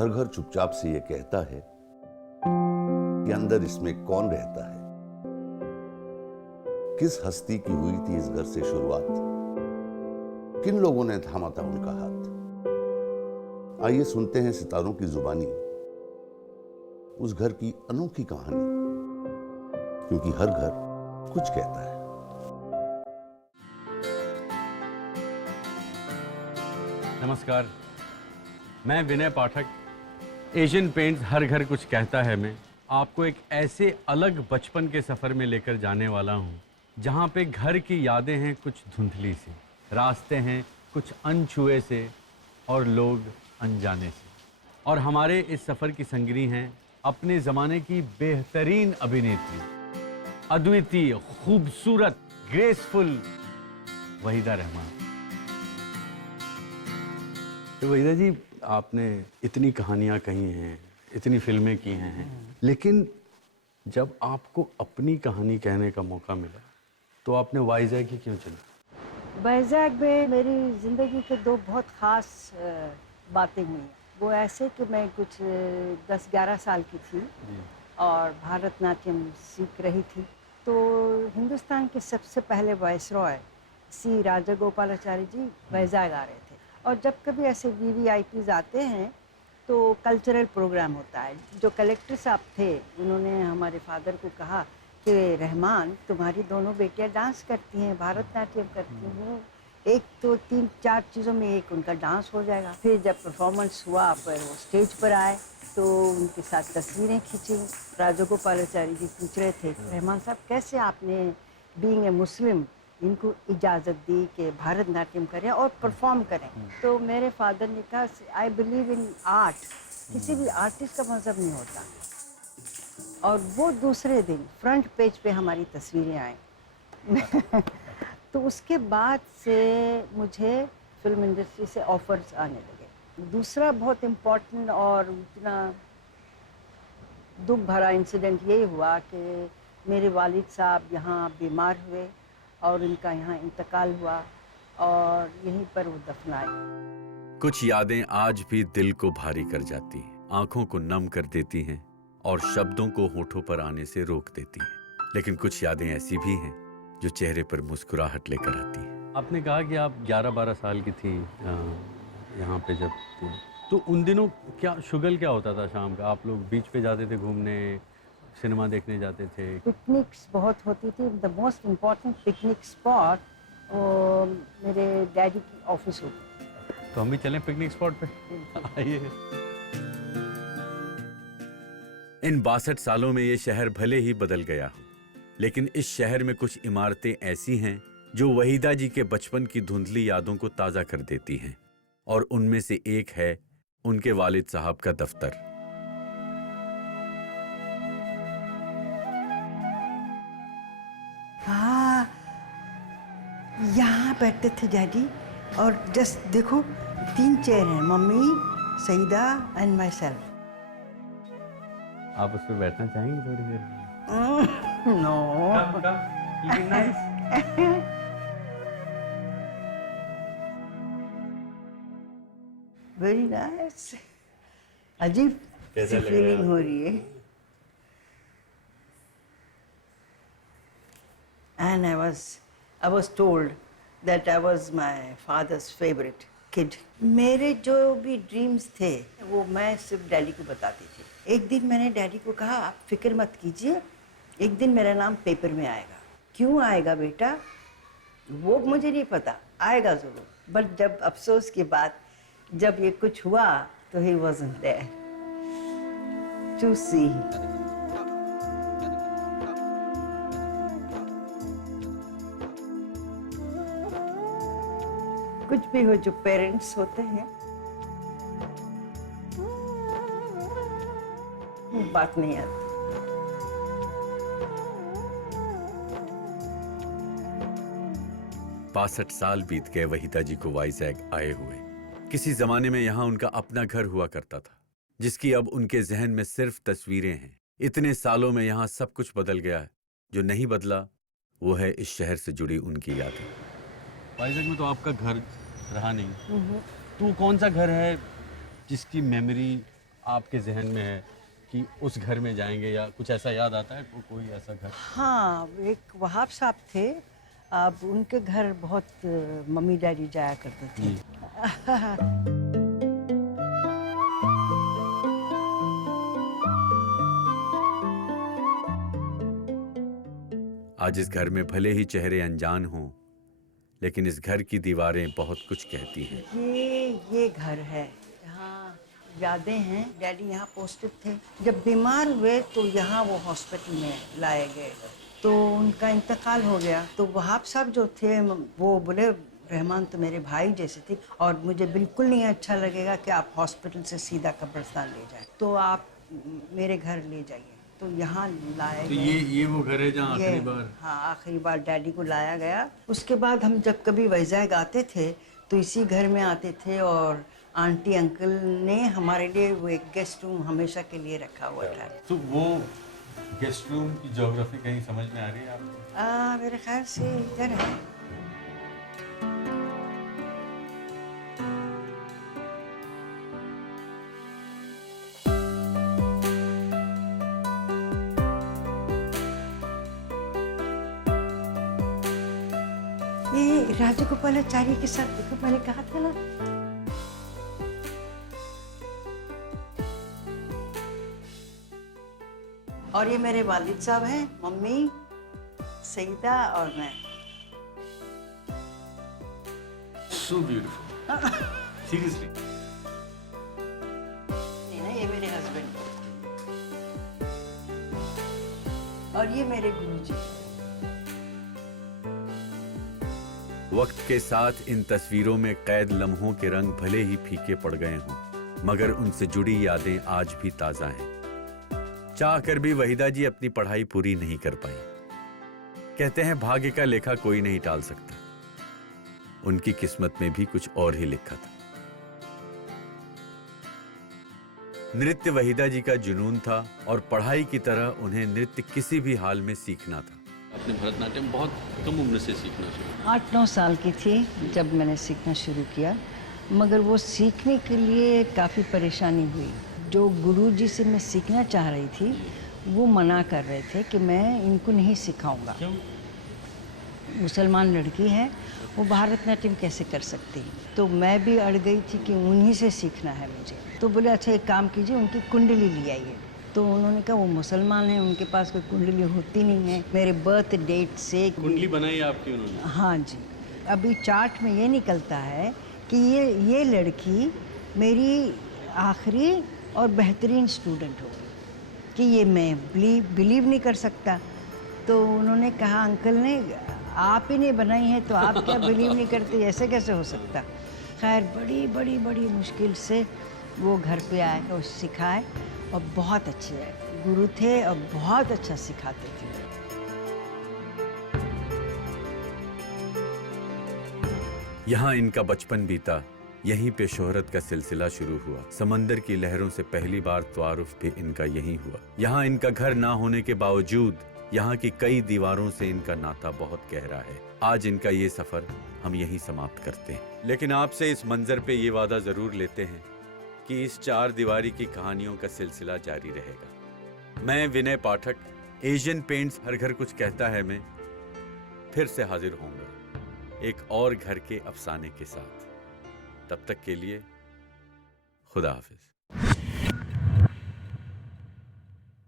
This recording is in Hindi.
हर घर चुपचाप से ये कहता है कि अंदर इसमें कौन रहता है। किस हस्ती की हुई थी इस घर से शुरुआत, किन लोगों ने थामा था उनका हाथ। आइए सुनते हैं सितारों की जुबानी उस घर की अनोखी कहानी, क्योंकि हर घर कुछ कहता है। नमस्कार, मैं विनय पाठक। एशियन पेंट्स हर घर कुछ कहता है मैं आपको एक ऐसे अलग बचपन के सफ़र में लेकर जाने वाला हूँ जहाँ पे घर की यादें हैं कुछ धुंधली सी, रास्ते हैं कुछ अनछुए से और लोग अनजाने से। और हमारे इस सफ़र की संगरी हैं अपने ज़माने की बेहतरीन अभिनेत्री, अद्वितीय, खूबसूरत, ग्रेसफुल वहीदा रहमान। तो वहीदा जी, आपने इतनी कहानियाँ कही हैं, इतनी फिल्में की हैं, लेकिन जब आपको अपनी कहानी कहने का मौका मिला तो आपने वाइजैग ही क्यों चुना? वाइजैग में मेरी ज़िंदगी के दो बहुत ख़ास बातें हुई। वो ऐसे कि मैं कुछ 10-11 साल की थी और भरतनाट्यम सीख रही थी। तो हिंदुस्तान के सबसे पहले वाइसरॉय सी राजागोपालाचारी जी वाइजैग आ रहे थे। और जब कभी ऐसे वीवीआईपीज़ आते हैं तो कल्चरल प्रोग्राम होता है। जो कलेक्टर साहब थे उन्होंने हमारे फादर को कहा कि रहमान, तुम्हारी दोनों बेटियां डांस करती हैं, भरतनाट्यम करती हैं, एक तो 3-4 चीज़ों में एक उनका डांस हो जाएगा। फिर जब परफॉर्मेंस हुआ पर वो स्टेज पर आए तो उनके साथ तस्वीरें खींची। राजागोपालाचारी जी पूछ रहे थे, रहमान साहब कैसे आपने बीइंग ए मुस्लिम इनको इजाज़त दी कि भरतनाट्यम करें और परफॉर्म करें। तो मेरे फादर ने कहा, आई बिलीव इन आर्ट। किसी भी आर्टिस्ट का मज़हब नहीं होता। और वो दूसरे दिन फ्रंट पेज पे हमारी तस्वीरें आए। तो उसके बाद से मुझे फिल्म इंडस्ट्री से ऑफर्स आने लगे। दूसरा बहुत इम्पोर्टेंट और इतना दुख भरा इंसिडेंट ये हुआ कि मेरे वालिद साहब यहाँ बीमार हुए और इनका यहाँ इंतकाल हुआ और यहीं पर वो दफनाए। कुछ यादें आज भी दिल को भारी कर जाती हैं, आंखों को नम कर देती हैं और शब्दों को होठों पर आने से रोक देती हैं। लेकिन कुछ यादें ऐसी भी हैं जो चेहरे पर मुस्कुराहट लेकर आती हैं। आपने कहा कि आप 11-12 साल की थी यहाँ पे जब थी, तो उन दिनों क्या शुगल क्या होता था शाम का? आप लोग बीच पे जाते थे घूमने, सिनेमा देखने जाते थे? पिकनिक्स बहुत होती थी। The most important picnic spot मेरे डैडी की ऑफिस होती थी। तो हम भी चलें पिकनिक स्पॉट पे? आइए। इन 62 सालों में ये शहर भले ही बदल गया हो, लेकिन इस शहर में कुछ इमारतें ऐसी हैं जो वहीदा जी के बचपन की धुंधली यादों को ताजा कर देती हैं। और उनमें से एक है उनके वालिद साहब का दफ्तर। हाँ, यहाँ बैठते थे डैडी। और जस्ट देखो 3 चेयर हैं, mummy, Saeeda and myself. आप उस पर बैठना चाहेंगे थोड़ी देर? नो। Very nice. अजीब सी फीलिंग हो रही है। And I was told that I was my father's favorite kid. मेरे जो भी ड्रीम्स थे वो मैं सिर्फ डैडी को बताती थी। एक दिन मैंने डैडी को कहा, आप फिक्र मत कीजिए, एक दिन मेरा नाम पेपर में आएगा। क्यों आएगा बेटा? वो मुझे नहीं पता, आएगा ज़रूर। बट जब अफसोस की बात, जब ये कुछ हुआ तो he wasn't there to see. कुछ भी हो, जो पेरेंट्स होते हैं वो बात नहीं आती। 62 साल बीत गए वहीदा जी को वाइजैग आए हुए। किसी जमाने में यहाँ उनका अपना घर हुआ करता था, जिसकी अब उनके जहन में सिर्फ तस्वीरें हैं। इतने सालों में यहाँ सब कुछ बदल गया है। जो नहीं बदला वो है इस शहर से जुड़ी उनकी यादें। वाइजैग में तो आपका घर रहा नहीं, तो कौन सा घर है जिसकी मेमोरी आपके जहन में है कि उस घर में जाएंगे, या कुछ ऐसा याद आता है कोई ऐसा घर? हाँ, एक वहाब साहब थे। अब उनके घर बहुत मम्मी डैडी जाया करते थे। जी। आज इस घर में भले ही चेहरे अनजान हों, लेकिन इस घर की दीवारें बहुत कुछ कहती हैं। ये घर है, यहाँ यादें हैं। डैडी यहाँ पोस्टेड थे। जब बीमार हुए तो यहाँ वो हॉस्पिटल में लाए गए, तो उनका इंतकाल हो गया। तो वहाब साहब जो थे वो बोले, रहमान तो मेरे भाई जैसे थे और मुझे बिल्कुल नहीं अच्छा लगेगा कि आप हॉस्पिटल से सीधा कब्रिस्तान ले जाएं, तो आप मेरे घर ले जाइए। तो यहाँ लाया तो गया। ये वो घर है जहाँ आखिरी बार? हाँ, आखिरी बार डैडी को लाया गया। उसके बाद हम जब कभी वैजाग आते थे तो इसी घर में आते थे, और आंटी अंकल ने हमारे लिए वो एक गेस्ट रूम हमेशा के लिए रखा हुआ था। तो वो गेस्ट रूम की ज्योग्राफी कहीं समझ में आ रही है आपको? मेरे ख्याल से इधर है। ये राजगोपालाचारी के साथ देखो, मैंने कहा था ना। और ये मेरे वालिद साहब हैं, मम्मी, सईदा और मैं। So beautiful. Seriously. ये मेरे हस्बैंड और ये मेरे गुरुजी। वक्त के साथ इन तस्वीरों में कैद लम्हों के रंग भले ही फीके पड़ गए हों, मगर उनसे जुड़ी यादें आज भी ताजा हैं। चाह कर भी वहीदा जी अपनी पढ़ाई पूरी नहीं कर पाई। कहते हैं भाग्य का लेखा कोई नहीं टाल सकता। उनकी किस्मत में भी कुछ और ही लिखा था। नृत्य वहीदा जी का जुनून था और पढ़ाई की तरह उन्हें नृत्य किसी भी हाल में सीखना था। आपने भरतनाट्यम बहुत कम उम्र से सीखना शुरू किया? 8-9 साल की थी जब मैंने सीखना शुरू किया, मगर वो सीखने के लिए काफ़ी परेशानी हुई। जो गुरुजी से मैं सीखना चाह रही थी वो मना कर रहे थे कि मैं इनको नहीं सिखाऊंगा। क्यों? मुसलमान लड़की है, वो भरतनाट्यम कैसे कर सकती? तो मैं भी अड़ गई थी कि उन्हीं से सीखना है मुझे। तो बोले अच्छा एक काम कीजिए, उनकी कुंडली ले आइए। तो उन्होंने कहा वो मुसलमान हैं, उनके पास कोई कुंडली होती नहीं है। मेरे बर्थ डेट से कुंडली बनाई आपकी उन्होंने? हाँ जी। अभी चार्ट में ये निकलता है कि ये लड़की मेरी आखिरी और बेहतरीन स्टूडेंट होगी, कि ये मैं बिलीव नहीं कर सकता। तो उन्होंने कहा अंकल ने, आप ही ने बनाई है तो आप क्या बिलीव नहीं करते? ऐसे कैसे हो सकता? खैर बड़ी मुश्किल से वो घर पे आए और सिखाए, और बहुत अच्छे गुरु थे और बहुत अच्छा सिखाते थे। यहाँ इनका बचपन बीता, यहीं पे शोहरत का सिलसिला शुरू हुआ। समंदर की लहरों से पहली बार तारुफ भी इनका यहीं हुआ। यहाँ इनका घर ना होने के बावजूद यहाँ की कई दीवारों से इनका नाता बहुत गहरा है। आज इनका ये सफर हम यहीं समाप्त करते हैं, लेकिन आपसे इस मंजर पे ये वादा जरूर लेते हैं कि इस 4 दीवारी की कहानियों का सिलसिला जारी रहेगा। मैं विनय पाठक, एशियन पेंट्स हर घर कुछ कहता है में फिर से हाजिर होऊंगा एक और घर के अफसाने के साथ। तब तक के लिए खुदा हाफिज।